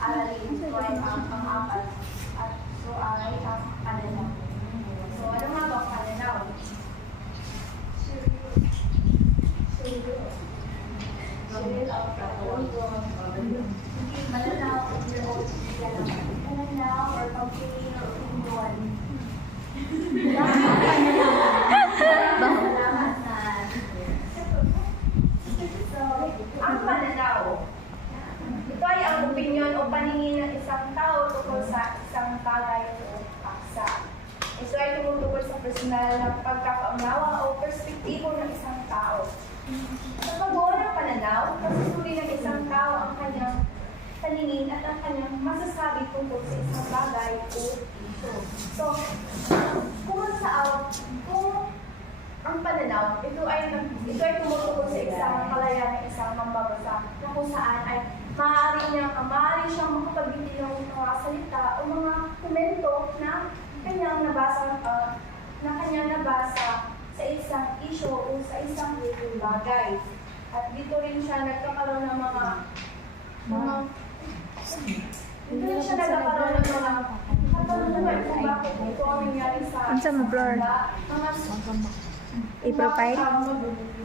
aralin. Ito ay ang pang-apat. At ito ay ang pananaw. So, ano nga ba ang pananaw? Pananaw or pag-feeling or opinion. So, ang pananaw, ito ay ang opinion o paningin ng isang tao tungkol sa isang bagay o paksa. Ito ay tumutukoy sa personal na pagkakaunawa o perspektibo ng isang tao. Sa pagbuo ng pananaw, pasusuri ng isang tao ang kanyang paningin at ang kanyang masasabi tungkol sa isang bagay o ito. So, kung ang pananaw, ito ay tumutukoy sa isang kalayaan ng isang mambabasa na kung saan ay maaari siyang makapagbiti ng mga salita o mga komento na kanyang nabasa sa isang issue o sa isang bagay. At dito rin siya nagkakaroon ng mga katanungan kung bakit ito ang nangyari sa i-profile?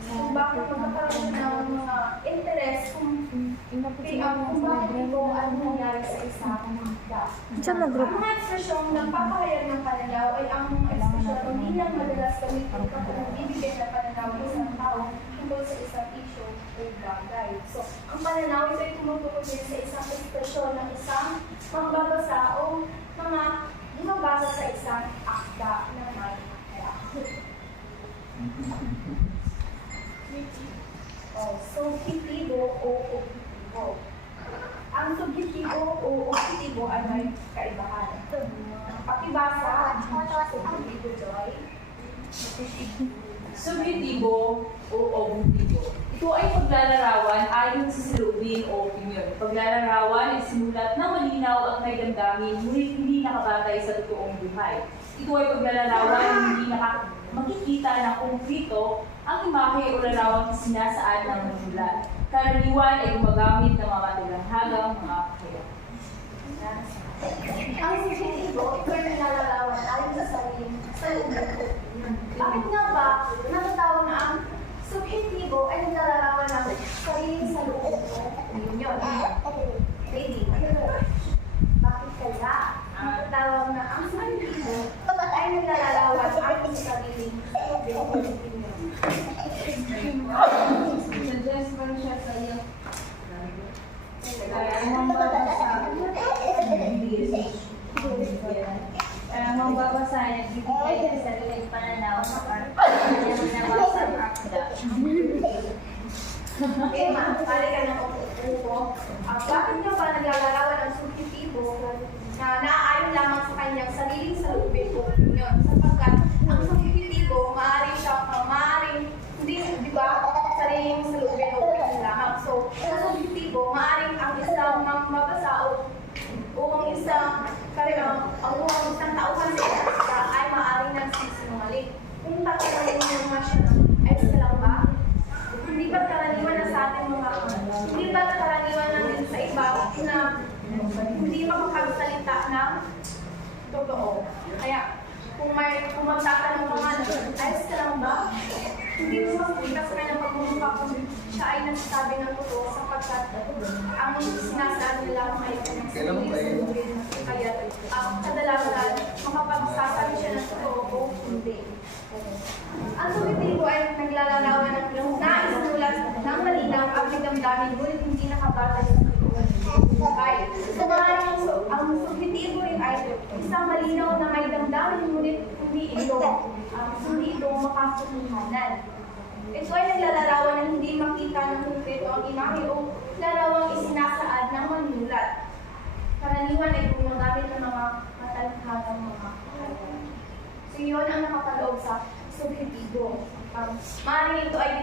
Kung bakit magkakaroon ng mga interest kung bakit ito ang nangyari sa isang Ang group? mga ekspresyong nagpapahayag ng pananaw ay ang mga ekspresyon o hindi lang madalas gamitin kapag nagbibigay ng pananaw ng isang tao tungkol sa isang issue o bagay. So, ang pananaw ito ay tumutukoy din sa isang ekspresyon ng isang mangbabasa o mga bumabasa sa isang akda na may subjektibo o objektibo. Ang subjektibo o objektibo ay may kaibahan. Pakibasa, subjektibo, Joy. Subjektibo o objektibo. Ito ay paglalarawan ayon sa saloobin o opinyon. Paglalarawan ay simulat na malinaw at may damdamin, ngunit hindi nakabatay sa totoong buhay. Ito ay paglalarawan na hindi makikita ng konkrito ang imahe o larawang sinasaad ng manunulat. Karaniwan ay gumagamit ng mga tulanghagang mga pakaya. Ang subjektibo, ito ay nilalarawan ayon sa saloobin ko. Bakit nga ba natatawag na ang subjektibo ay naglalarawan ng sariling saloobin ko? Yun. Lady, bakit kaya natatawag na ang subjektibo ay naglalarawan ayon sa sariling saloobin ko? Suggest ko siya sa iyo. Ang babasa niya, bibigay ng sariling pananaw sa nabasa ang akda. Okay, pali ka ng upo. Bakit nga ba naglalarawan ang subjektibo na naaayon lamang sa kanyang sariling saloobin o opinyon? Sapagkat ang subjektibo, maaaring hindi, di ba, sariling saloobin o opinyon lamang. So, sa subjektibo, maaaring ang isang mabasa o ang isang tauhan sa isa ay maaaring nagsisinungaling. Kung tatanungin mo naman siya, ay isa lang ba? Hindi ba karaniwan na sa ating hindi ba karaniwan natin sa iba na hindi makapagsalita ng totoo? Kaya, kung magtatanong ka nga, ayos ka lang ba? Hindi mo makikita sa kanyang pagmumukha kung siya ay nagsasabi ng totoo sapagkat ang sinasabi nila ay kanyang kaya kadalasan makapagsasabi siya ng totoo o hindi. Ang subjektibo ay naglalarawan ng naisinulat ng malinaw ang damdamin ngunit hindi nakabatay sa buhay. Ang subjektibo rin ay isang malinaw na may damdamin ngunit hindi ito makasunuhanan. Ito ay naglalarawan na hindi makita ng konkreto ang imahe o larawang isinasaad ng manunulat. Karaniwan ay gumagamit ng mga matalhagang mga kahayag. So yun ang nakapaloob sa subjektibo. Maaaring ito ay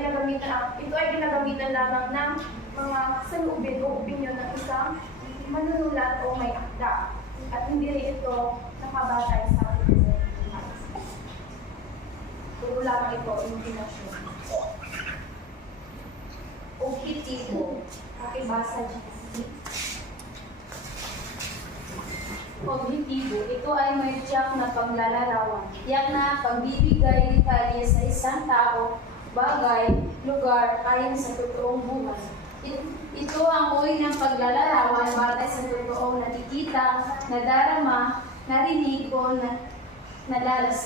ginagamitan lamang ng mga saloobin o opinyon ng isang manunulat o may akda. At hindi rin ito nakabatay sa puro lamang ito imaginasyon. Objektibo. Pakibasa, GC. objektibo, ito ay may tiyak na paglalarawan. Tiyak na pagbibigay detalye sa isang tao, bagay, lugar, ayon sa totoong buhay. Ito ang uri ng paglalarawan batay sa totoong nakikita, nadarama, narinig o nalalas